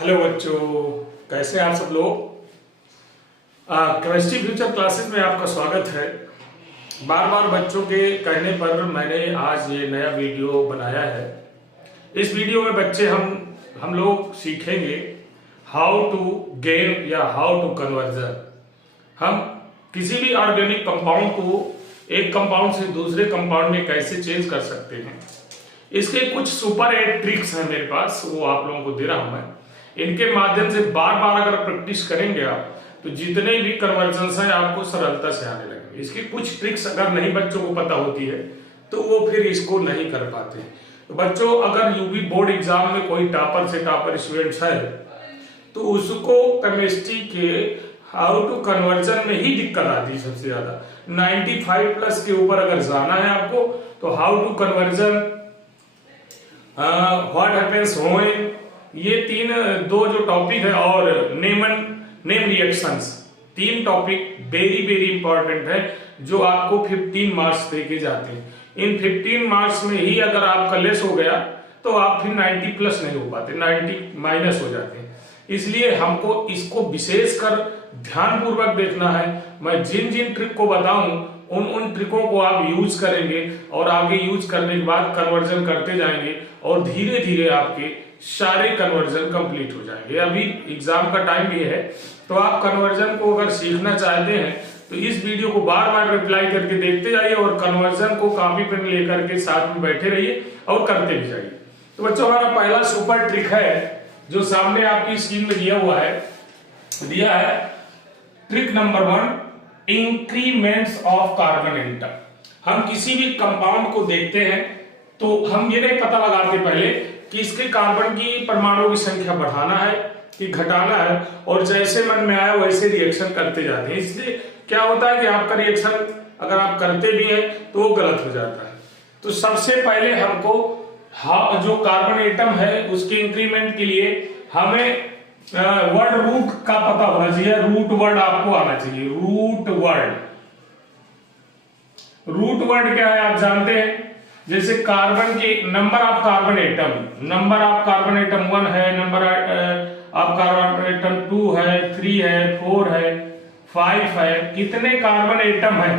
Hello बच्चों, कैसे हैं आप सब लोग। केमिस्ट्री फ्यूचर क्लासेस में आपका स्वागत है। बार बार बच्चों के कहने पर मैंने आज ये नया वीडियो बनाया है। इस वीडियो में बच्चे हम लोग सीखेंगे हाउ टू गेन या हाउ टू कन्वर्जन। हम किसी भी ऑर्गेनिक कंपाउंड को एक कंपाउंड से दूसरे कंपाउंड में कैसे चेंज कर सकते हैं। इसके कुछ सुपर एड ट्रिक्स हैं मेरे पास, वो आप लोगों को दे रहा हूं मैं। इनके माध्यम से बार बार अगर प्रैक्टिस करेंगे आप तो जितने भी कन्वर्जन है आपको सरलता से आने लगेंगे। इसकी कुछ ट्रिक्स अगर नहीं बच्चों को पता होती है तो वो फिर इसको नहीं कर पाते। तो बच्चों, अगर यूपी बोर्ड एग्जाम में कोई टॉपर से टॉपर स्टूडेंट्स है तो उसको केमिस्ट्री के हाउ टू कन्वर्जन में ही दिक्कत आती है सबसे ज्यादा। 95 प्लस के ऊपर अगर जाना है आपको तो how to conversion, what happens when, ये दो जो टॉपिक है, और नेम रिएक्शंस, तीन टॉपिक वेरी वेरी इंपॉर्टेंट है जो आपको 15 मार्क्स दे के जाते हैं। इन 15 मार्क्स में ही अगर आपका लेस हो गया तो आप फिर 90 प्लस नहीं हो पाते, 90 माइनस हो जाते हैं। इसलिए हमको इसको विशेषकर ध्यानपूर्वक देखना है। मैं जिन जिन ट्रिक को बताऊं उन ट्रिकों को आप यूज करेंगे और आगे यूज करने के बाद कन्वर्जन करते जाएंगे और धीरे धीरे आपके सारे कन्वर्जन कंप्लीट हो जाएंगे। अभी एग्जाम का टाइम भी है तो आप कन्वर्जन को अगर सीखना चाहते हैं तो इस वीडियो को बार बार रिप्लाई करके देखते जाइए और कन्वर्जन को कॉपी पेन लेकर के साथ में बैठे रहिए और करते भी जाइए। तो बच्चों, हमारा पहला सुपर ट्रिक है जो सामने आपकी स्क्रीन में दिया है trick number 1, increments of carbon atom. हम किसी भी कंपाउंड को देखते हैं तो हम ये नहीं पता लगाते पहले कि इसके कार्बन की परमाणुओं की संख्या बढ़ाना है कि घटाना है, और जैसे मन में आया वैसे रिएक्शन करते जाते हैं। इसलिए क्या होता है कि आपका रिएक्शन अगर आप करते भी हैं तो वो गलत हो जाता है। तो सबसे पहले हमको जो कार्बन एटम है उसके इंक्रीमेंट के लिए हमें वर्ड रूट का पता होना चाहिए। रूट वर्ड आपको आना चाहिए। रूट वर्ड क्या है आप जानते हैं। जैसे कार्बन के नंबर ऑफ कार्बन एटम 1 है, नंबर ऑफ कार्बन एटम 2 है, 3 है, 4 है, 5 है। कितने कार्बन एटम है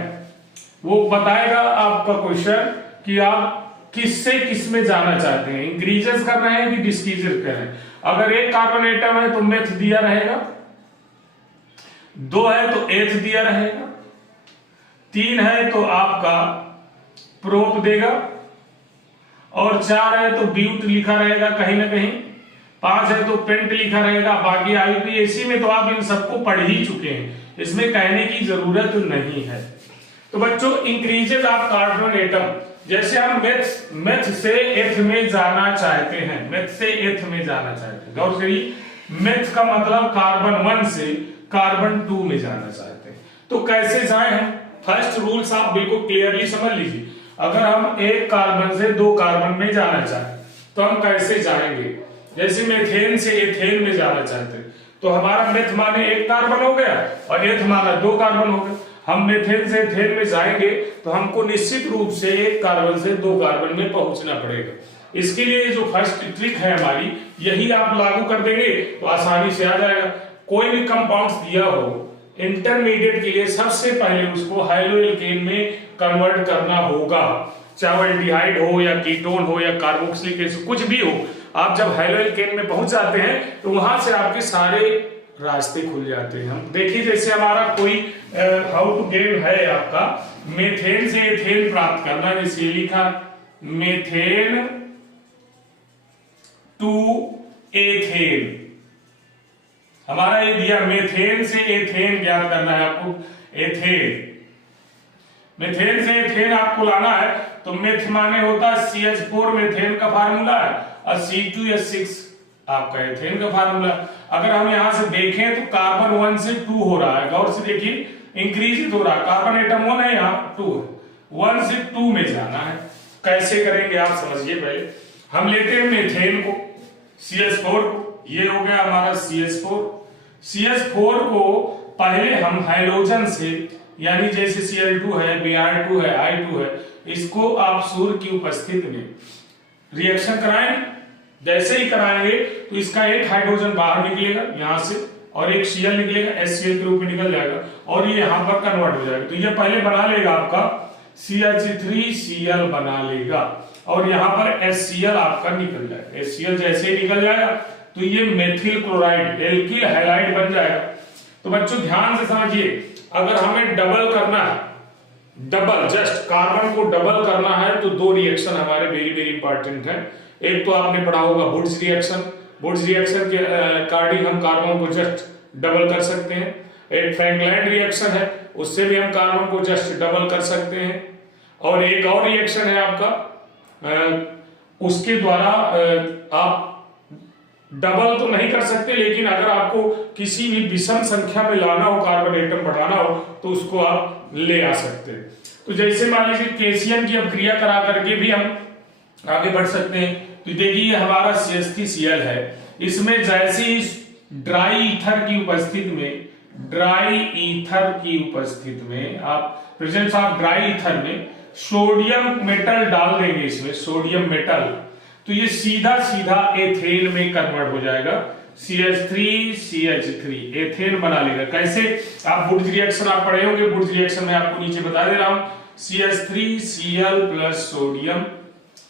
वो बताएगा आपका क्वेश्चन कि आप किससे किस में जाना चाहते हैं, इंक्रीजेस कर रहे हैं कि डिक्रीजेस कर रहे हैं। अगर एक कार्बन एटम है तो मेथ दिया रहेगा, 2 है तो एथ दिया रहेगा, 3 है तो आपका प्रोप देगा, और 4 है तो ब्यूट लिखा रहेगा कहीं ना कहीं, 5 है तो पेंट लिखा रहेगा। बाकी आईयूपीएसी में तो आप इन सबको पढ़ ही चुके हैं, इसमें कहने की जरूरत नहीं है। तो बच्चों, इंक्रीजेस ऑफ कार्बन एटम, जैसे हम मेथ से एथ में जाना चाहते हैं, गौर करिए, मेथ का मतलब कार्बन 1 से कार्बन 2 में जाना चाहते हैं। तो कैसे जाए हम, फर्स्ट रूल्स आप बिल्कुल क्लियरली समझ लीजिए। अगर हम एक कार्बन से 2 कार्बन में जाना चाहते तो हम कैसे जाएंगे। जैसे मेथेन से एथेन में जाना चाहते हैं तो हमारा मेथ माने 1 कार्बन हो गया और एथ माना 2 कार्बन हो गया। हम मेथेन से एथेन में जाएंगे तो हमको निश्चित रूप से 1 कार्बन से 2 कार्बन में पहुंचना पड़ेगा। इसके लिए जो फर्स्ट ट्रिक है हमारी, यही आप लागू कर देंगे तो आसानी से आ जाएगा। कोई भी कंपाउंड दिया हो इंटरमीडिएट के लिए सबसे पहले उसको हाइड्रोएल्केन में कन्वर्ट करना होगा। चाहे एल्डिहाइड हो या कीटोन हो या कार्बोक्सिलिक एसिड कुछ भी हो, आप जब हाइड्रोएल्केन में पहुंच जाते हैं तो वहां से आपके सारे रास्ते खुल जाते हैं। हम देखिए, जैसे हमारा कोई हाउ टू गेन है आपका मेथेन से एथेन प्राप्त करना, जैसे लिखा मेथेन टू एथेन, हमारा ये दिया मेथेन से एथेन ज्ञात करना है आपको। मेथेन से एथेन आपको लाना है तो मेथ माने होता है CH4 मेथेन का फार्मूला है और C2H6 आपका एथेन का फार्मूला। अगर हम यहां से देखें तो कार्बन 1 से 2 हो रहा है, गौर से देखिए, इंक्रीज हो रहा है। कार्बन एटम 1 है, यहाँ 2 है, 1 से 2 में जाना है। कैसे करेंगे आप समझिए। पहले हम लेते हैं मेथेन को, CH4 को, ये हो गया हमारा CH4 को पहले हम हाइड्रोजन से, यानी जैसे Cl2 है, Br2 है, I2 है, इसको आप सूर्य की उपस्थिति में रिएक्शन कराएं जैसे ही कराएंगे तो इसका एक हाइड्रोजन बाहर निकलेगा यहां से और एक Cl निकलेगा, HCl के रूप में निकल जाएगा और ये यहां पर कन्वर्ट हो जाएगा। तो ये पहले बना लेगा आपका CH3Cl बना लेगा और यहां पर HCl आपका निकल जाएगा। HCl जैसे ही निकल जाएगा तो ये मेथिल क्लोराइड एल्किल हैलाइड बन जाएगा। तो बच्चों ध्यान से समझिए, अगर हमें डबल करना है, डबल जस्ट कार्बन को डबल करना है तो दो रिएक्शन हमारे वेरी वेरी इंपॉर्टेंट है। एक तो आपने पढ़ा होगा वुड्स रिएक्शन, वुड्स रिएक्शन के अकॉर्डिंग हम कार्बन को जस्ट डबल कर सकते हैं। एक फ्रैंकलाइन रिएक्शन है, उससे भी हम कार्बन को जस्ट डबल कर सकते हैं। और एक और रिएक्शन है आपका, उसके द्वारा आप डबल तो नहीं कर सकते, लेकिन अगर आपको किसी भी विषम संख्या में लाना हो, कार्बन एटम बढ़ाना हो, तो उसको आप ले आ सकते हैं। तो जैसे मान लीजिए केशियन की अब क्रिया करा करके भी हम आगे बढ़ सकते हैं। तो देखिए हमारा CH3Cl है, इसमें जैसे ही ड्राई ईथर की उपस्थिति में आप प्रेजेंस ऑफ ड्राई ईथर में सोडियम मेटल डाल देंगे, इसमें सोडियम मेटल, तो ये सीधा सीधा एथेन में कन्वर्ट हो जाएगा। CH3CH3 एथेन बना लेगा। कैसे? आप वुड्स रिएक्शन आप पढ़े होंगे, वुड्स रिएक्शन में आपको नीचे बता दे रहा हूं। CH3Cl प्लस सोडियम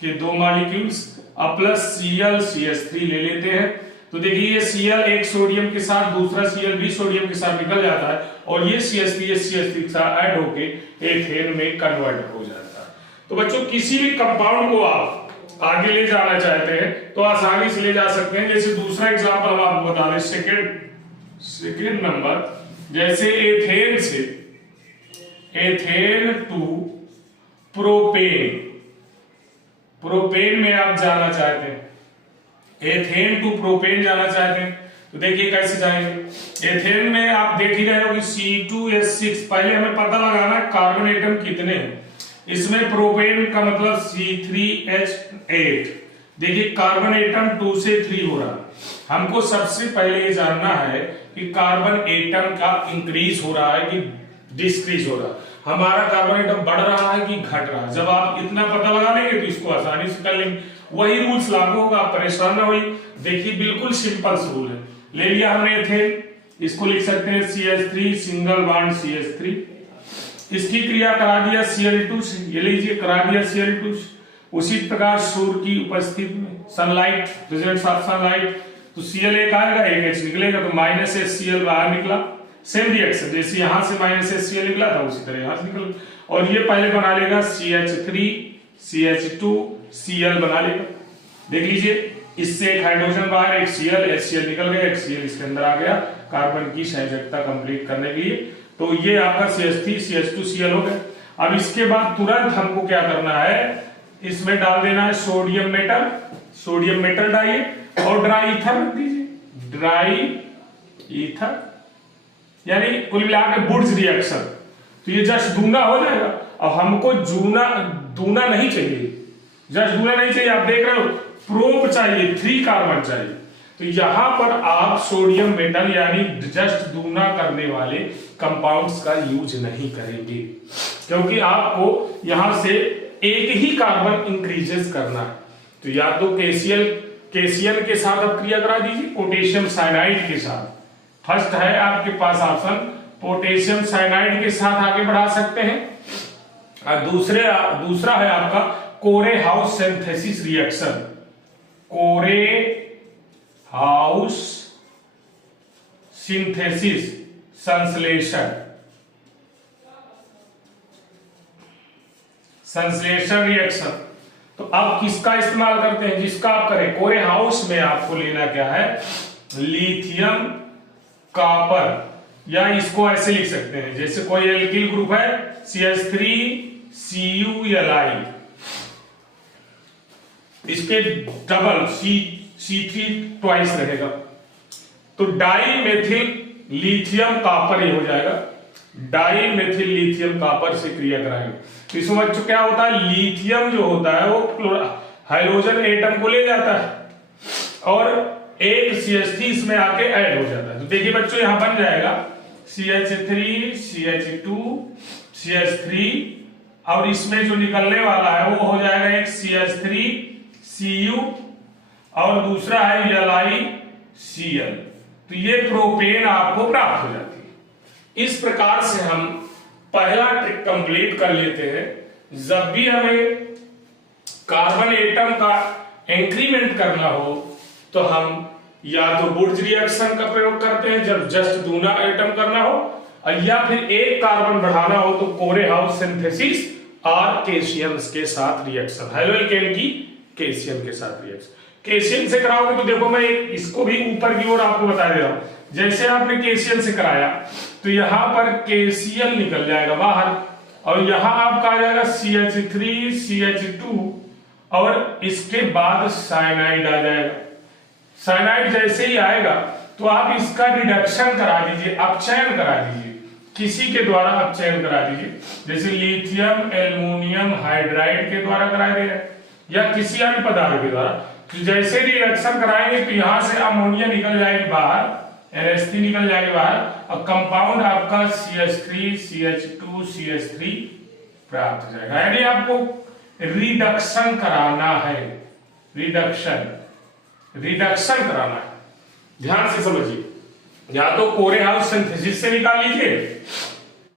के दो मॉलिक्यूल्स अब प्लस ClCH3 ले लेते हैं। तो देखिए ये Cl एक सोडियम के साथ, दूसरा Cl भी सोडियम के साथ निकल जाता है और ये CH3 के साथ ऐड होके एथेन में कन्वर्ट हो जाता है। तो बच्चों किसी भी कंपाउंड को आप आगे ले जाना चाहते हैं तो आसानी से ले जा सकते हैं। जैसे दूसरा एग्जांपल हम आपको बता दें, सेकेंड नंबर, जैसे एथेन से एथेन टू प्रोपेन, प्रोपेन में आप जाना चाहते हैं, एथेन टू प्रोपेन जाना चाहते हैं, तो देखिए कैसे जाएंगे। एथेन में आप देख ही रहे हो कि C2H6, पहले हमें पता लगाना है कार्बन एटम कितने हैं। इसमें प्रोपेन का मतलब C3H8, देखिए कार्बन एटम 2 से 3 हो रहा है। हमको सबसे पहले ये जानना है कि कार्बन एटम का इंक्रीज हो रहा है कि डिक्रीज हो रहा है, हमारा कार्बन एटम बढ़ रहा है कि घट रहा है। जब आप इतना पता लगा लेंगे तो इसको आसानी से कर लेंगे, वही रूल्स लागू होगा, आप परेशान ना होइए। देखिए बिल्कुल सिंपल रूल है। ले लिया हमने एथेन, इसको लिख सकते हैं CH3 सिंगल बॉन्ड CH3, इसकी क्रिया करा दिया Cl2 से, ये लीजिए करा दिया Cl2 से। उसी प्रकार सूर्य की उपस्थिति में सनलाइट, प्रेजेंस ऑफ सनलाइट, तो Cl एक आएगा, एक H निकलेगा, तो माइनस HCl बाहर निकला। सेम रिएक्शन, जैसे यहां से माइनस HCl निकला था उसी तरह यहां से निकल, और ये पहले बना लेगा CH3 CH2 Cl बना लेगा। देख लीजिए इससे एक हाइड्रोजन बाहर, एक Cl, HCl निकल गया, एक Cl इसके अंदर आ गया कार्बन की संयोजकता कंप्लीट करने के लिए। तो ये आपका CH3 CH2 Cl हो गया। अब इसके बाद तुरंत हमको क्या करना है, इसमें डाल देना है सोडियम मेटल, सोडियम मेटल डालिए और ड्राई ईथर रख दीजिए, ड्राई ईथर, यानी कुल मिलाकर वुड्स रिएक्शन। तो ये जस्ट दूना हो जाएगा। अब हमको दूना नहीं चाहिए, जस्ट दूना नहीं चाहिए, आप देख रहे हो प्रोप चाहिए, 3 कार्बन चाहिए। तो यहां पर आप सोडियम मेटल यानी जस्ट दूना करने वाले कंपाउंड्स का यूज नहीं करेंगे, क्योंकि आपको यहां से एक ही कार्बन इंक्रीजेस करना है। तो या तो केसीएल के साथ आप क्रिया करा दीजिए, पोटेशियम साइनाइड के साथ। फर्स्ट है आपके पास ऑप्शन, पोटेशियम साइनाइड के साथ आगे बढ़ा सकते हैं। और दूसरा है आपका कोरे हाउस सिंथेसिस रिएक्शन, कोरे हाउस सिंथेसिस संश्लेषण रिएक्शन। तो अब किसका इस्तेमाल करते हैं, जिसका आप करें। कोरे हाउस में आपको लेना क्या है, लिथियम कॉपर, या इसको ऐसे लिख सकते हैं जैसे कोई एल्किल ग्रुप है CH3Cl, इसके डबल C3 ट्वाइस रहेगा, तो डाई मेथिल लिथियम कॉपर ये हो जाएगा। डाई मेथिल लिथियम कॉपर से क्रिया कराएंगे तो इसमें बच्चों क्या होता है, लिथियम जो होता है वो हाइड्रोजन एटम को ले जाता है और एक CH3 इसमें आके ऐड हो जाता है। तो देखिए बच्चों यहां बन जाएगा CH3 CH2 CH3 और इसमें जो निकलने वाला है वो हो जाएगा एक CH3 Cu और दूसरा है LiCl। तो ये प्रोपेन आपको प्राप्त हो जाती है। इस प्रकार से हम पहला ट्रिक कंप्लीट कर लेते हैं। जब भी हमें कार्बन एटम का इंक्रीमेंट करना हो तो हम या तो बुर्ज रिएक्शन का प्रयोग करते हैं जब जस्ट दूना एटम करना हो, और या फिर एक कार्बन बढ़ाना हो तो कोरेहाउस सिंथेसिस और केशियंस के साथ रिएक्शन, हेलोएल्केन की केशियन के साथ रिएक्शन। केशियन से कराओगे तो देखो मैं इसको भी ऊपर की ओर आपको बता दे रहा हूं। जैसे आपने केशियन से कराया तो यहां पर केसीएल निकल जाएगा बाहर, और यहां आपका आ जाएगा CH3 CH2, और इसके बाद साइनाइड आ जाएगा। साइनाइड जैसे ही आएगा तो आप इसका रिडक्शन करा दीजिए, अपचयन करा दीजिए, किसी के द्वारा अपचयन करा दीजिए, जैसे लिथियम एल्युमिनियम हाइड्राइड के द्वारा कराया गया या किसी अन्य पदार्थ के द्वारा। तो जैसे रिएक्शन कराएंगे तो यहां से अमोनिया निकल जाएगी बाहर, NH3 निकल जाएगी बाहर, और कंपाउंड आपका CH3 CH2 CH3 प्राप्त हो जाएगा। यानी आपको रिडक्शन कराना है, रिडक्शन कराना है। ध्यान से समझिए, या तो कोरेहाउस सिंथेसिस से निकाल लीजिए